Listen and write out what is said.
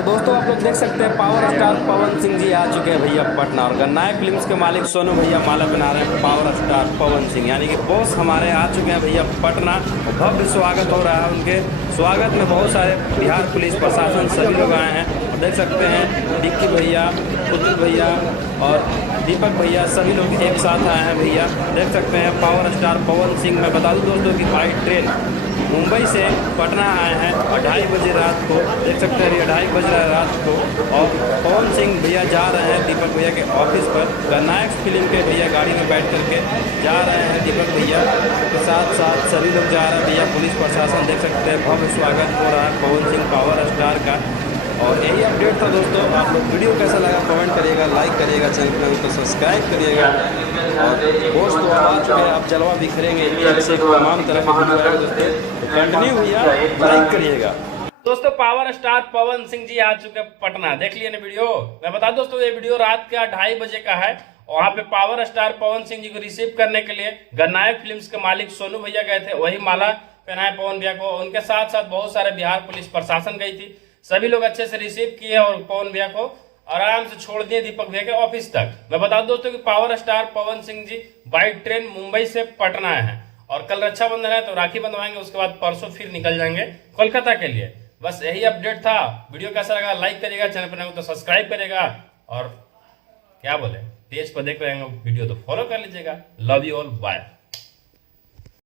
तो दोस्तों आप लोग देख सकते हैं पावर स्टार पवन सिंह जी आ चुके हैं भैया पटना, और गन्नायक फिल्म्स के मालिक सोनू भैया माला बना रहे हैं पावर स्टार पवन सिंह यानी कि बॉस हमारे आ चुके हैं भैया पटना। और भव्य स्वागत हो रहा है। उनके स्वागत में बहुत सारे बिहार पुलिस प्रशासन सभी लोग आए हैं। और देख सकते हैं डिक्की भैया, पुत्र भैया और दीपक भैया सभी लोग एक साथ आए हैं भैया। देख सकते हैं पावर स्टार पवन सिंह। मैं बता दूं दोस्तों कि बाई ट्रेन मुंबई से पटना आए हैं और 2:30 बजे रात को, देख सकते हैं 2:30 बज रहा है रात को। और पवन सिंह भैया जा रहे हैं दीपक भैया के ऑफिस पर। गन्नायक फिल्म के भैया गाड़ी में बैठ करके जा रहे हैं दीपक भैया के साथ साथ सभी लोग जा रहे हैं भैया। पुलिस प्रशासन देख सकते हैं भव्य स्वागत हो रहा है पवन सिंह पावर स्टार का। और यही अपडेट था दोस्तों। आप लोग वीडियो कैसा लगा कमेंट करिएगा, लाइक करिएगा, चैनल को तो सब्सक्राइब करिएगा। और दोस्त तो आ चुके हैं, आप जलवा बिखरेंगे एक से तमाम तरह के वीडियो आएगा दोस्तों, तो कंटिन्यू भैया लाइक करिएगा। दोस्तों पावर स्टार पवन सिंह जी आ चुके पटना, देख लिए ना वीडियो। मैं बता दोस्तों ये वीडियो रात का 2:30 बजे का है। वहाँ पे पावर स्टार पवन सिंह जी को रिसीव करने के लिए गन्नायक फिल्म्स के मालिक सोनू भैया गए थे। वही माला पहनाए पवन भैया को। उनके साथ साथ बहुत सारे बिहार पुलिस प्रशासन गई थी। सभी लोग अच्छे से रिसीव किए और पवन भैया को आराम से छोड़ दिए दीपक भैया के ऑफिस तक। मैं बता दूं दोस्तों कि power star Pawan Singh ji by train Mumbai से पटना आए हैं और कल रक्षाबंधन है तो राखी बंधवाएंगे। उसके बाद परसों फिर निकल जाएंगे कोलकाता के लिए। बस यही अपडेट था। वीडियो कैसा लगा लाइक करिएगा, चैनल पर तो सब्सक्राइब करेगा और क्या बोले पेज पर देख रहे हैं वीडियो तो फॉलो कर लीजिएगा। Love you all, bye.